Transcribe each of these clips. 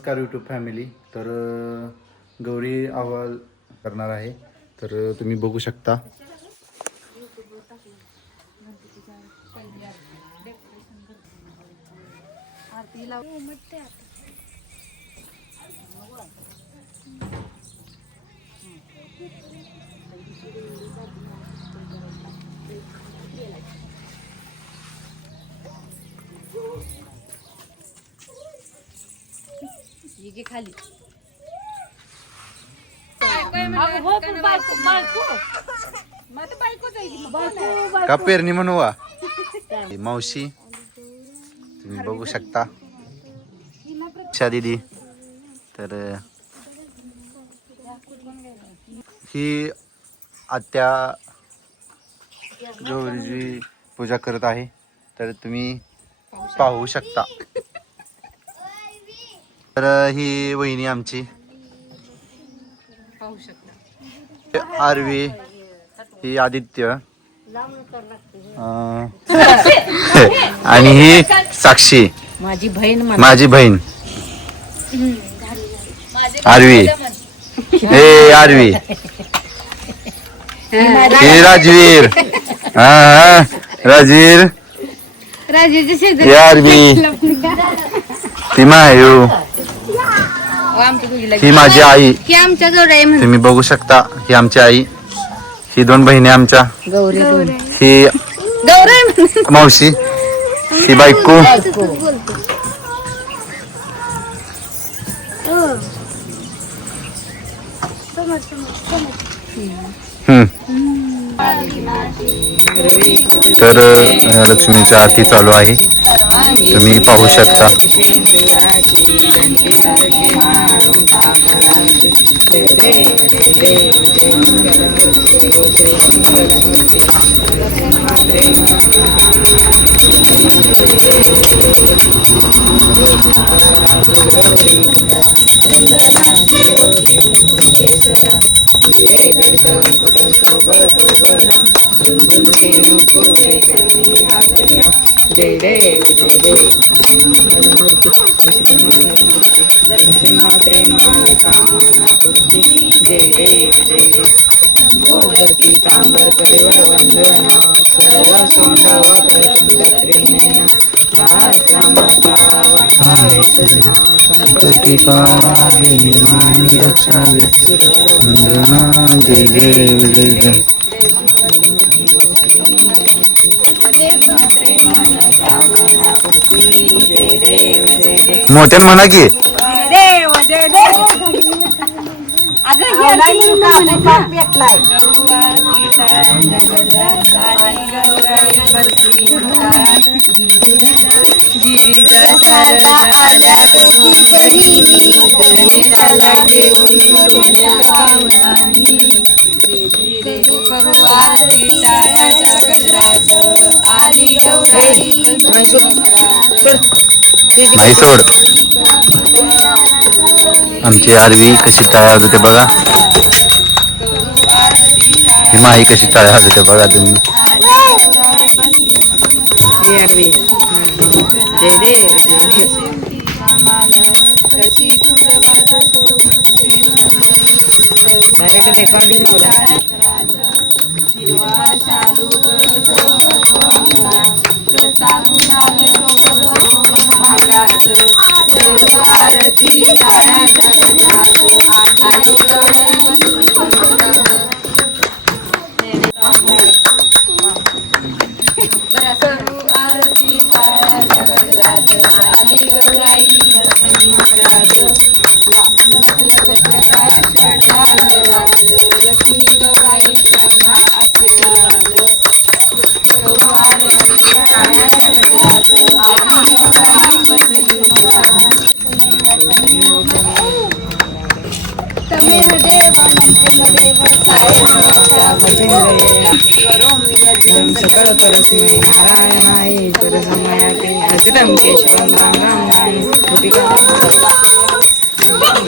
नमस्कार YouTube family. तर गौरी अहवाल करणार आहे. तर तुम्ही बघू शकता. ये खाली का पेरणी म्हणू वा मावशी तुम्ही बघू शकता. शा दीदी. तर ही आत्या गौरीची पूजा करत आहे. तर तुम्ही पाहू शकता. तर ही वहिनी आमची पाहू शकता. आरवी, ही आदित्य आणि ही साक्षी माझी बहीण माझी बहीण आरवी. हे आरवी, हे राजवीर. हा राजवीर, हे आरवी, ती मायू, ही माझी आई. आमच्या जवळ आहे तुम्ही बघू शकता. ही आमची आई. ही दोन बहिणी आमच्या. गौरी ही मावशी, ही बायको. तर लक्ष्मीच्या आरती चालू आहे. तुम्ही पाहू शकता. जय देव जय देव जय देव पीतांबर परिवर वंदना सरळ सोंड वक्र चंड त्रिनयन सहस्रमाता वक्रावे सजना संकटी पावे निर्माणी रक्षावे वंदना जय देव जय देव. मोठ्यान म्हणा की देव जय देव. नाही सोड. आमची आरवी कशी टाळ्या वाजवते बघा. ही माई कशी टाळ्या वाजवते बघा तुम्ही. जय देव डायरेक्ट रेकॉर्डिंग सकल परस्मै नारायणाय परसमयाते अर्जितं केशवं राम राम कृतिका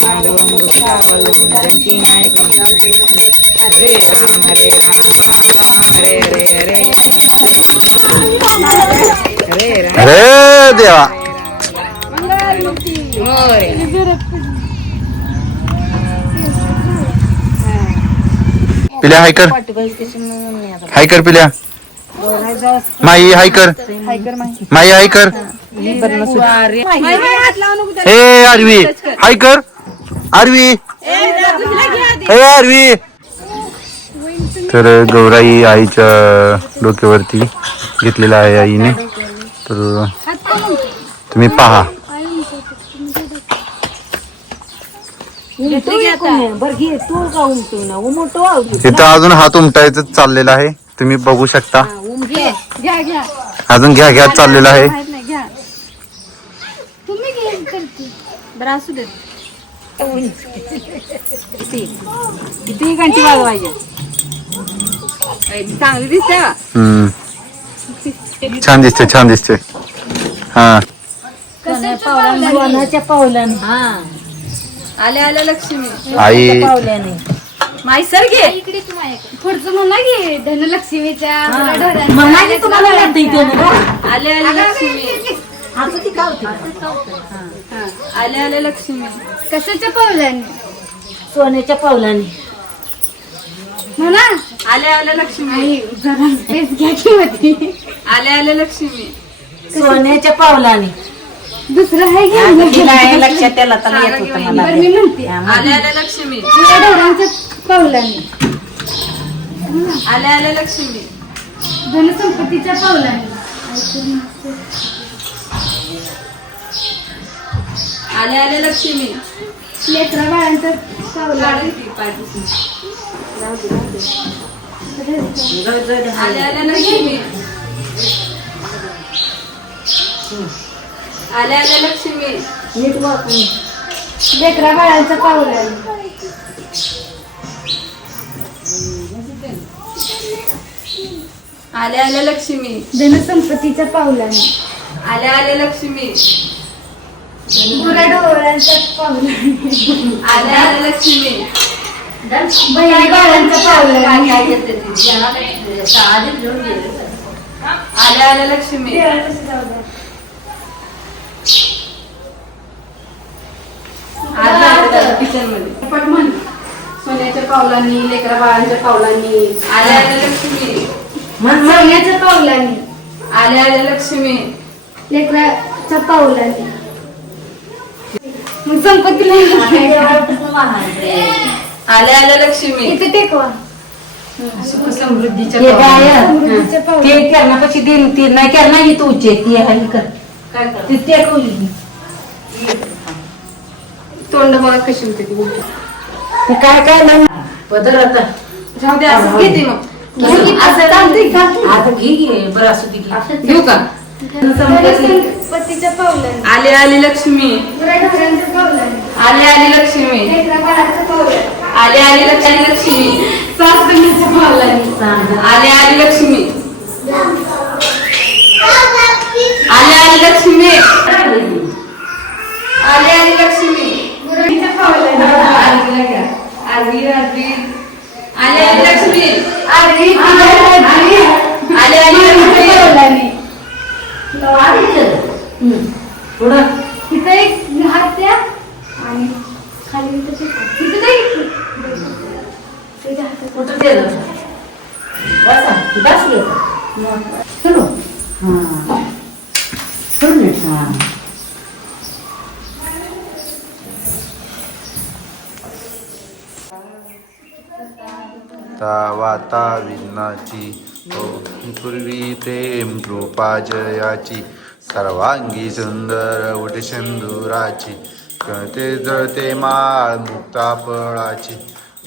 माधवं गोपिकावल्लभं जयन्ती नायकं हरे राम राम राम हरे हरे हरे हरे राम. अरे देवा. मोरया. पिल्या हाय कर, हाय कर पिल्या. माई हाय कर, माई हाय कर. हे आरवी हाय कर, आरवी हे आरवी. तर गौराई आईच्या डोक्यावरती घेतलेला आहे आईने. तर तुम्ही पहा. तिथं अजून हात उमटायचं चाललेलं आहे, तुम्ही बघू शकता. अजून घ्या घ्या चाललेलं आहे. किती घंटी वाजवायच्या चांगली दिसते. छान दिसते, छान दिसते. हा सोन्याच्या पावलाने. हा आल्या आल्या लक्ष्मी आई माई सर घे पुढचं म्हणा की धनलक्ष्मीच्या आल्या आल्या लक्ष्मी. आल्या आल्या लक्ष्मी कशाच्या पावलाने सोन्याच्या पावलाने म्हणा. आल्या आल्या लक्ष्मी. जरा स्पेस घ्या की होती. आल्या आल्या लक्ष्मी सोन्याच्या पावलाने. दुसरं आहे लक्षात त्याला तर येत होतं मला. बरं मी म्हणते आल्या आल्या लक्ष्मी. ढोरांच्या पावलाने. आल्या आल्या लक्ष्मी. धनसंपत्तीच्या पावलाने. आल्या आल्या लक्ष्मी. लेकरा बाळांच्या पावलाने. आल्या आल्या लक्ष्मी. आल्या आल्या लक्ष्मी. लेकरा बाळांच्या पावलाने. आल्या आल्या लक्ष्मी. धनसंपत्तीच्या पावलाने. आल्या आल्या लक्ष्मी. ढोरांच्या पावलाने. आल्या आल्या लक्ष्मी. बहिणी बाळांच्या पावलाने. आल्या आल्या लक्ष्मी. किचन मध्ये पट म्हण. सोन्याच्या पावलांनी लेकरा बाळांच्या पावलांनी. आल्या आल्या लक्ष्मी. सोन्याच्या पावलाने. आल्या आल्या लक्ष्मी. लेकराच्या पावलाने. मग संपत्तीला आल्या आल्या लक्ष्मी. इथे टेकवा. सुख समृद्धीच्या हे पावलांनी. काय समृद्धीच्या पावलाने. ते करण्यापाशी ती नाही करणार ही तूचे ती आहे कर काय कर ती टेकवली. तोंड बघा कशी होते ती बोलते. ते काय काय नाही पदर आता जाऊ दे असंच घेते मग. असं चालतंय का? आता घे बरं असू दे घे. घेऊ का. धनसंपत्तीच्या पावलाने. आले आली लक्ष्मी. ढोरांच्या पावलाने. आले आली लक्ष्मी. लेकरा बाळांच्या पावलाने. आले आली लक्ष्मी. सासऱ्यांच्या पावलाने. आले आली लक्ष्मी. आले आली लक्ष्मी. आले आली लक्ष्मी. गुरांच्या पावलाने. RV RV. आले आली लक्ष्मी. आरवी आले आली लक्ष्मी. पावलाने. पुढं इथं एक हात द्या आणि खाली इथं टेकवा. इथं द्या की. त्याच्या हातात. कुठं गेलं बसा बस घे सुरू हां सुरू हां वाता विघ्नाची हो पूर्वी प्रेम कृपा जयाची सर्वांगी सुंदर उठी सिंदुराची कळते जळते माळ मुक्ता फळाची.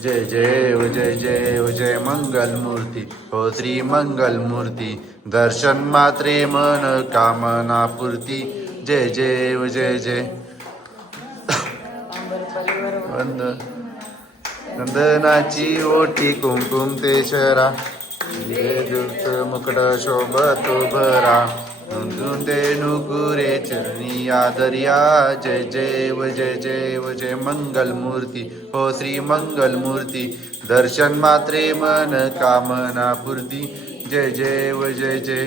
जय जय जय जय जय मंगलमूर्ती हो श्री मंगलमूर्ती. दर्शन मात्रे मन कामना पूर्ती. जय जय जय जय. नंदनाची ओटी कुंकुम ते शरा दुक्त मुकड शोभतो भरा. नंदुंदे नुकुरे चरणी आदर्या. जय जय जय जय जय मंगलमूर्ती हो श्री मंगलमूर्ती. दर्शन मात्रे मन कामना पूर्ती. जय जय जय जय.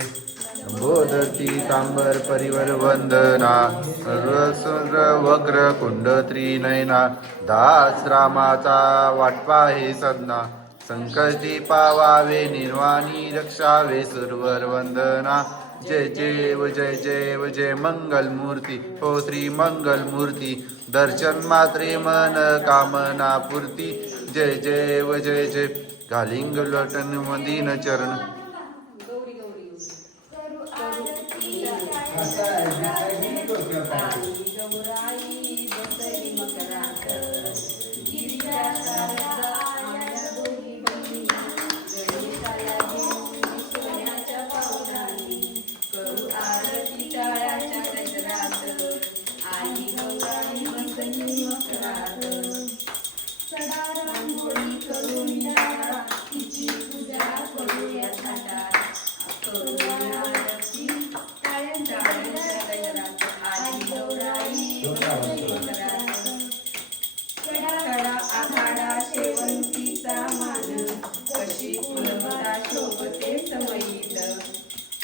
बोधती तांबर परिवर वंदना सुंद्र वक्र कुंड त्रिनयना दास रामाचा वाटपा हे सदना संकटी पावावे निर्वाणी रक्षावे सुरवर वंदना जय जय मंगल मूर्ती हो श्री मंगल मूर्ती दर्शन मात्रे मन कामना पूर्ती जय जय घालिंग लोटन मदीन चरण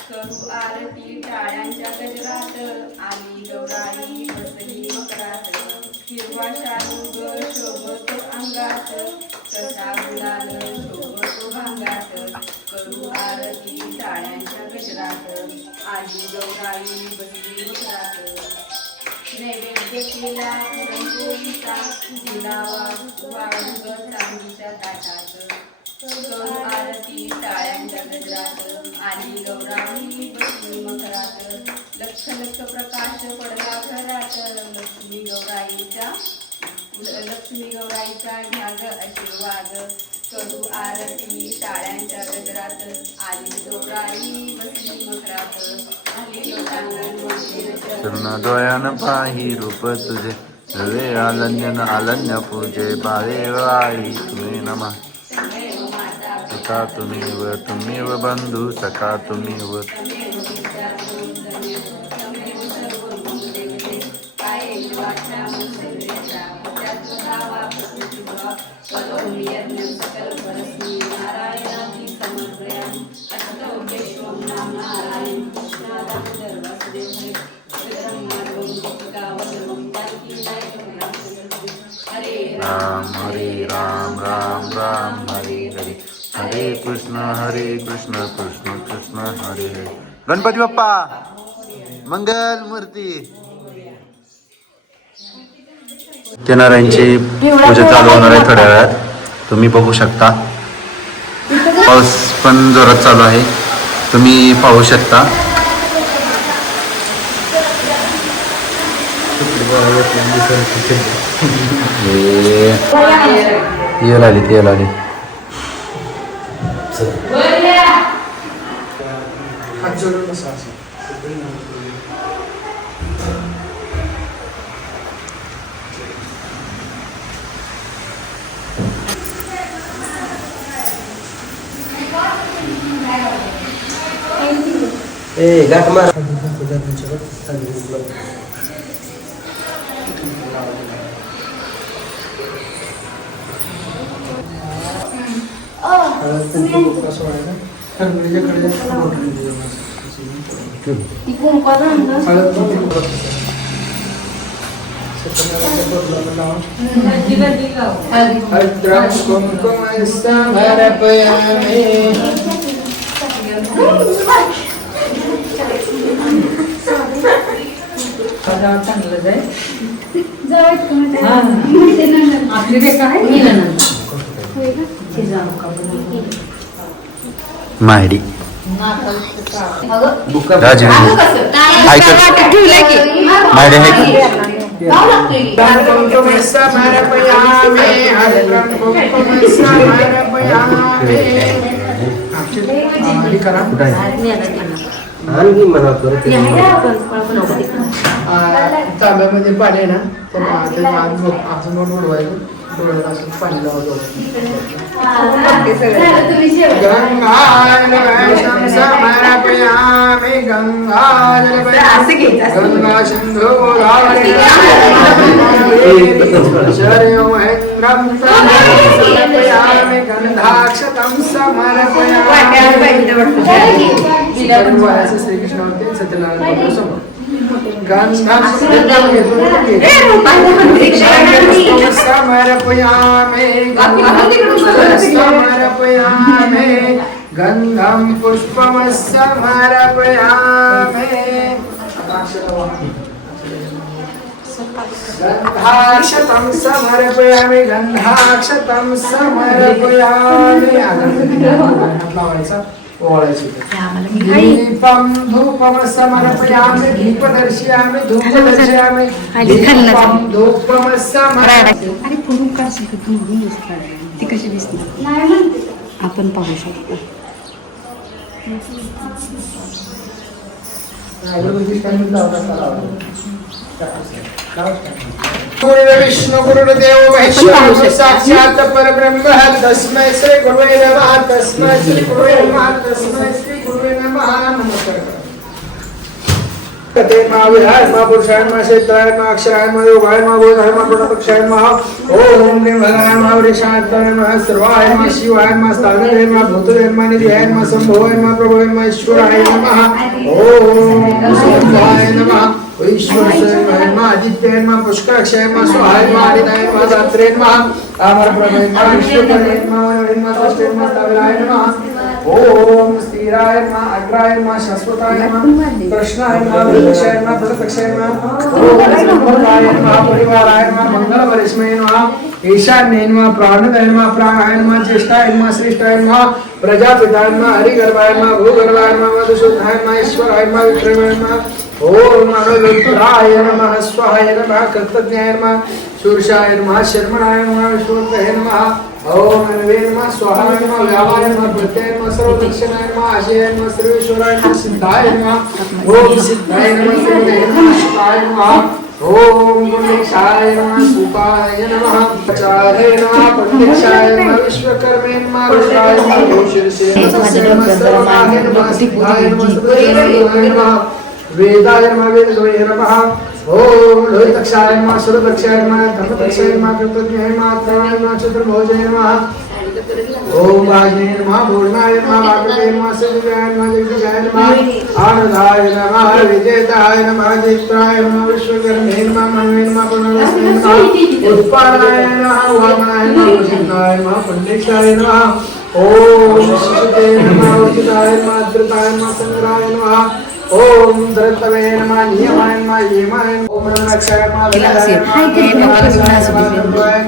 करू आरती टाळ्यांच्या गजरात आली गौराई बसली मकरात हिरवा शालू ग शोभतो अंगात कसा गुलाल शोभतो भांगात करू आरती टाळ्यांच्या गजरात आली गौराई बसली मकरात नैवेद्य केला पुरणपोळीचा दिलावा वाळून चांदीच्या ताटात करू आरती टाळ्यांच्या गजरात आली गौराई बसली मकरात लक्ष लक्ष प्रकाश पडला घरात लक्ष्मी गौराईचा घ्या ग आशीर्वाद करू आरती टाळ्यांच्या गजरात आली गौराई बसली मकरात आली लोटांगण पूर्ण डोळ्यानं पाही रूप तुझे नवे आलन्य पूजे पावे आई तुम्ही नमा सखा तुम्ही व बंधू सखा तुम्ही व राम हरे राम राम राम हरे हरे हरे कृष्ण कृष्ण कृष्ण हरे हरे गणपती बाप्पा मंगल मूर्ती किनाऱ्यांची पूजा चालू होणार आहे थोड्या वेळात तुम्ही बघू शकता पाऊस पण जोरात चालू आहे तुम्ही पाहू शकता ये लागली गाठ मार माहेरी राजवीर माहेरी आहे तांब्यामध्ये पाणी आहे ना तर असं नोट उडवायचं डोळ्याला असं पाणी लावतो गंगा सिंधू गंधं समर्पयामि गंधाक्षतं समर्पयामि श्रीकृष्णावरती सत्यनारायण समोर गंधं समर्पयामि समर्पयामि गंधं पुष्पं समर्पयामि गंधाक्षतं समर्पयामि गंधाक्षतं समर्पयामि दीपं धूपं समर्पयामि दीपदर्शयामि धूपदर्शयामि दीपं धूपं समर्पयामि ती कशी दिसते नाही म्हणते आपण पाहू शकतो. विष्णु गुरुदेव महेश्वर साक्षात् परब्रह्म तस्मै श्री गुरुवे नमः तस्मै श्री गुरुवे नमः तस्मै श्री गुरुवे नमः नमस्कार कते मा विहाय मा पुरुषाय मा क्षेत्राय मा अक्षराय मा योगाय मा बोधाय मा प्रणपक्षाय मा ओम ह्रीं भगाय मा वृषाय मा सर्वाय मा शिवाय मा स्थावराय मा भूतराय मा निधयाय मा संभवाय मा प्रभवाय मा ईश्वराय नमः ओम सोमाय नमः ईश्वराय मा आदित्याय मा पुष्कराक्षाय मा स्वाहाय मा आदिनाय मा दात्रे नमः अमर प्रभवे मा विश्वकर्मे मा वरवे मा तस्मै मा स्थावराय नमः ओम स्थिराय मा अग्राय मा शाश्वताय मा कृष्णाय मा वृक्षाय मा प्रत्यक्षाय मा ओम संभवाय मा परिवाराय मा मंगलवरिष्मे नमः ईशान्ये नमः प्राणदाय मा प्राणाय मा ज्येष्ठाय मा श्रेष्ठाय मा प्रजापिताय मा हरिगर्भाय मा भूगर्भाय मा मधुसूदनाय मा ईश्वराय मा विक्रमाय मा ओम अणुरुद्राय नमः स्वाहाय नमः कर्तज्ञाय नमः शूर्षाय नमः शर्मणाय नमः विष्णुपते नमः ओम अनवे नमः स्वाहाय नमः व्यावाय नमः प्रत्यय नमः सर्वदक्षिणाय नमः आशयाय नमः सर्वेश्वराय नमः सिद्धाय नमः ओम सिद्धाय नमः सिद्धाय नमः शिवाय नमः ओम गुणेशाय नमः सुपाय नमः चारे नमः पंडिताय नमः विश्वकर्मे नमः रुद्राय नमः घोषसे नमः सर्वनाय नमः सिद्धाय नमः सर्वदेवाय नमः वेदाय नमः वेदगुणे नमः ओम लोहितक्षाय नमः सुरदक्षाय नमः धर्मदक्षाय नमः कृतज्ञाय नमः आत्माय नमः चतुर्भुजाय नमः ओम वाजने नमः भूर्णाय नमः वाक्रे नमः सदिव्याय नमः जगदीशाय नमः आनंदाय नमः विजेताय नमः जित्राय नमः विश्वकर्मे नमः मनवे नमः प्रणवस्मे नमः उत्पादाय नमः वामनाय नमः वसिष्ठाय नमः पंडिताय नमः ओम शिशुते नमः उचिताय नमः धृताय नमः संग्राय नमः ओम धृतवे नमः नियमाय नमः येमाय ओम रक्षाय नमः विलासाय नमः ओम भुवाय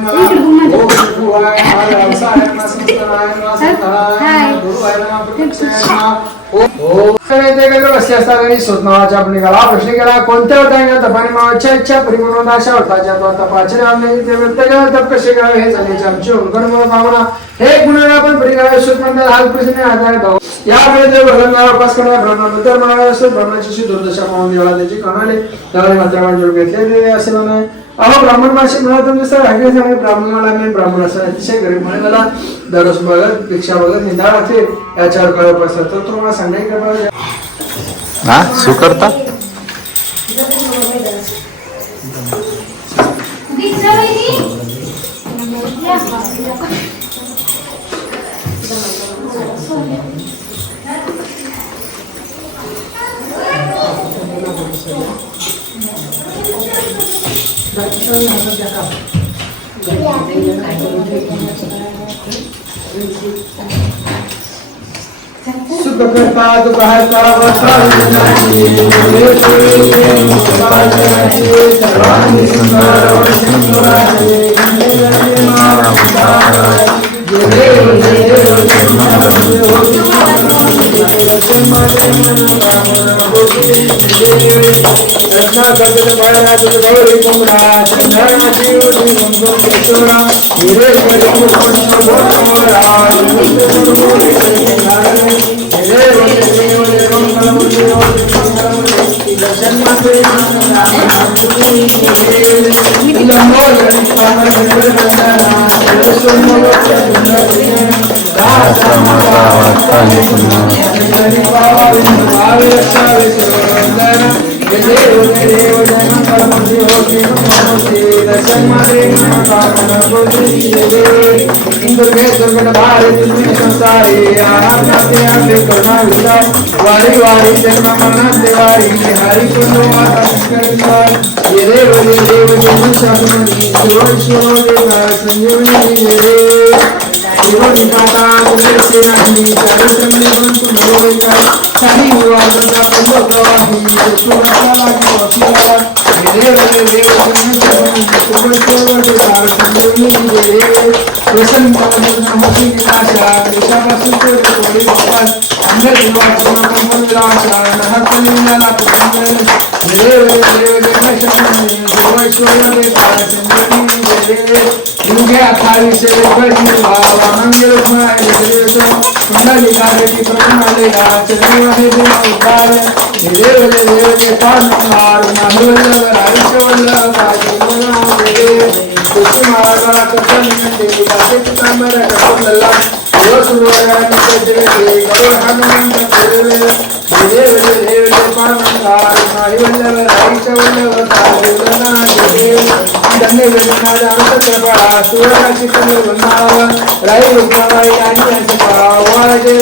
नमः व्यवसाय नमः संस्थानाय नमः संस्थानाय नमः गुरुवाय नमः प्रत्यक्षाय नमः ओम ते गगन वस्यास्थानी स्वतःच्या आपण निघाला प्रश्न केला कोणत्या होत्या तपाने मावाच्या इच्छा परिपूर्ण अशा होताच्या तो तपाचे नाम नाही ते व्यक्तगत तप कसे करावे हे जाण्याची आमची उलगडम भावना हे गुणाला आपण परिगावे सुखमंद हाल प्रश्न आधारित आहोत या वेळेस भगवानला वापस करणार ब्रह्मपुत्र महाराष्ट्र ब्रह्माची दुर्दशा पाहून देवाला त्याची कणाले त्याला मात्र जोड घेतले असे म्हणे अहो ब्राह्मण भाषेत मला तुमचे सर हागे सांगे ब्राह्मणाला मी ब्राह्मण असं अतिशय गरीब म्हणे मला दररोज बघत भिक्षा बघत निंदा राहते याच्यावर काय उपाय तर तुम्हाला सांगायचं का हा શું કરતા दीक्षा वहिनी सुख करता दुःखहर्ता वस्त्राविनाशी सर्वांगी सुंदर वसंतराजे वारी वारी जन्म मरण देवारी हरि ये देव शाकुमनी शिव देवा संजीवनी निकाता सेनानी चारित्रमणि बंतु नवोवेका सानी विवादता पंडोतवाही देव प्रसन्न होती निराशा देशापासून थोडी वापस अंगद निवासा नहकलेला देव युगे 28 वामंगे रुक्माय कुंडली कार्याची प्रमाणे चंद्रवाहे उद्धार देव पार नामवल्लभ आयुष्यवल्लभ पाजवल्लभ कुसुमाला कथन देवी दासे तांबर कपल्ला सुरवरा निकटे गौर हनुमंत देव पार नाहिवल्लभ आयुष्यवल्लभ पाजवल्लभ धन्य वेदना जाणत कृपा सुराची कमल वंदाव राई रुक्माबाई आणि असपा वाजे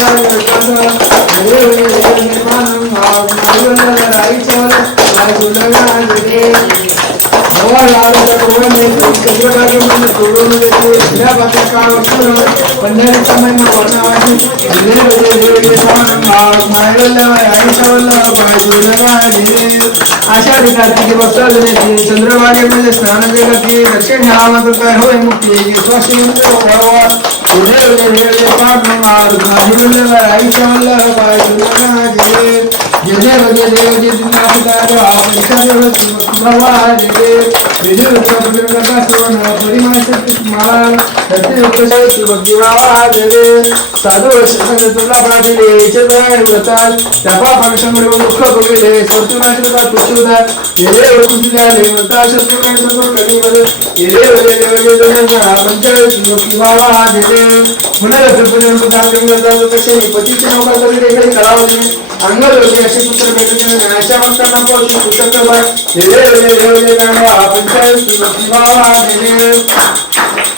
देव निर्माण भाव नाहिवल्लभ राईचवल पाजवल्लभ आषाढी कार्तिकी चंद्रवाणी मध्ये स्नान केलं की दक्षिण ह्यामध्ये काय होय मुक्ती स्वाशी साधू तुला पाठिले तपा फंक्शन दुःख बघिले संतुनाशिता तुझा पतीची नौका कधी करावं अंगल होते असे पुत्र भेटले अशा मंत्रांना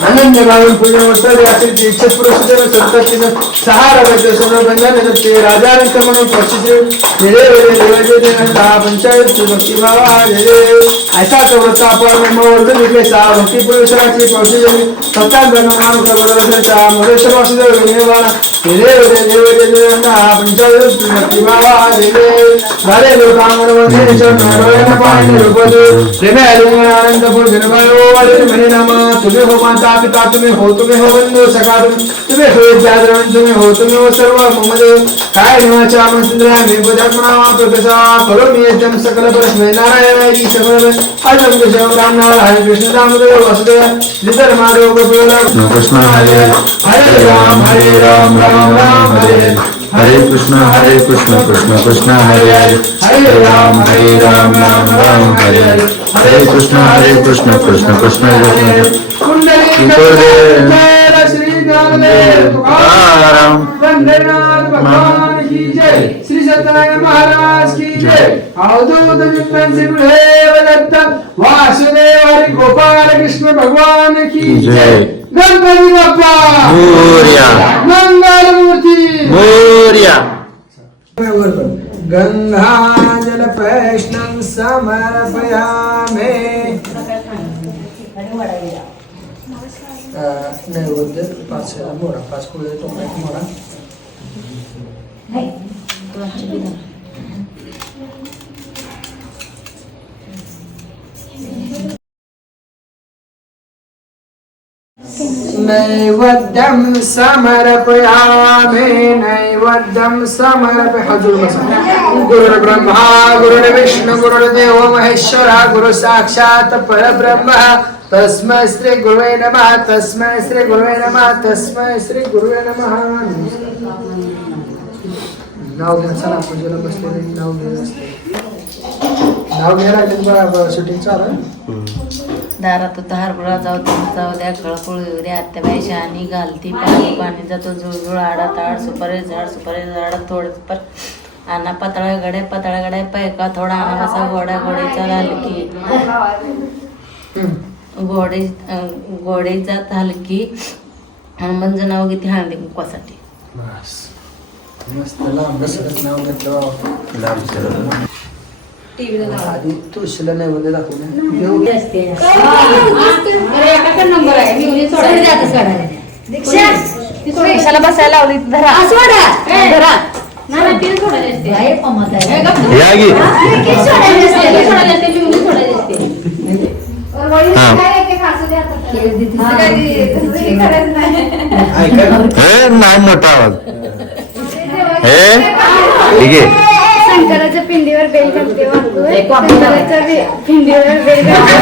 अनन्य भावन पूजन वर्षाचे असेल इच्छित पुरुष संततीनं सहारा भेटते सर्व बंधन ते राजांत म्हणून पंचायत भक्तिभावा ऐसा तो व्रत आपण वर्धन विकले सहा भक्ती पुरुषाची पौषी सत्तान ब्रह्मान प्रबोधनाचा महेश्वर वासुदेव विनयवाला पंचायत भक्तिभावा झाले लोकांवर नारायण पाणी रूपदे प्रेमे आनंद भोजन भयो वाले म्हणे नाम तुझे हो माता पिता तुम्ही हो बंधू सखा तुम्ही हो जागरण तुम्ही हो सर्व ममदेव काय निवाचा मंत्र मी बजात्मना प्रकसा करो मी एकदम सकल परस्मै नारायण ईश्वर अजम केशव राम नारायण कृष्ण दामोदर वासुदेव निधर माधव गोविंद कृष्ण हरे हरे राम राम राम हरे हरे कृष्ण कृष्ण कृष्ण हरे हरे राम राम राम हरे हरे कृष्ण कृष्ण कृष्ण हरे श्री ज्ञानदेव तुकाराम वंदनाथ भगवान की जय श्री सत्यनारायण महाराज की जय अवधूत चिंतन सिंह दत्त वासुदेव हरि गोपाल कृष्ण भगवान की जय गणपति बाप्पा मोरया मंगल मूर्ति मोरया गंगाजल पैष्णं समर्पयामि नैवेद्य 5 मोडा 5 कुळे टोमॅटो मोडा नैवेद्यं समर्पयामि नैवेद्यं समर्पय हजूर बसा गुरुर्ब्रह्मा गुरुर्विष्णु गुरुर्देव महेश्वरा गुरु साक्षात परब्रह्म तस्मै श्री गुरुवे नमः तस्मै श्री गुरुवे नमः तस्मै श्री गुरुवे नमः नाव घेऊन चला पूजेला बसलेले नाव घ्यायला तुम्हाला शूटिंग चालू दारात हरभरा जाऊ द्या कळपळ द्या आत्याबाई शहाणी घालती पाणी जातो जुळजुळ आडा ताड सुपारी झाड थोडं सुपर आणा पातळ्या गड्या पैका थोडा आणा बसा घोड्या घोडीचा लालकी गोडे जात हलकी हनुमान नाव घेते हळदी कुंकवासाठी. बस मस्त लांब बसलंच नाव घेतलं आधी तुळशीला नैवेद्य दाखवलं कशाला बसायला लावली धरा धरा या गी हे नाही मोठा आवाज हे ठीक आहे. शंकराच्या पिंडीवर बेल घालते शंकराच्या पिंडीवर बेल घालते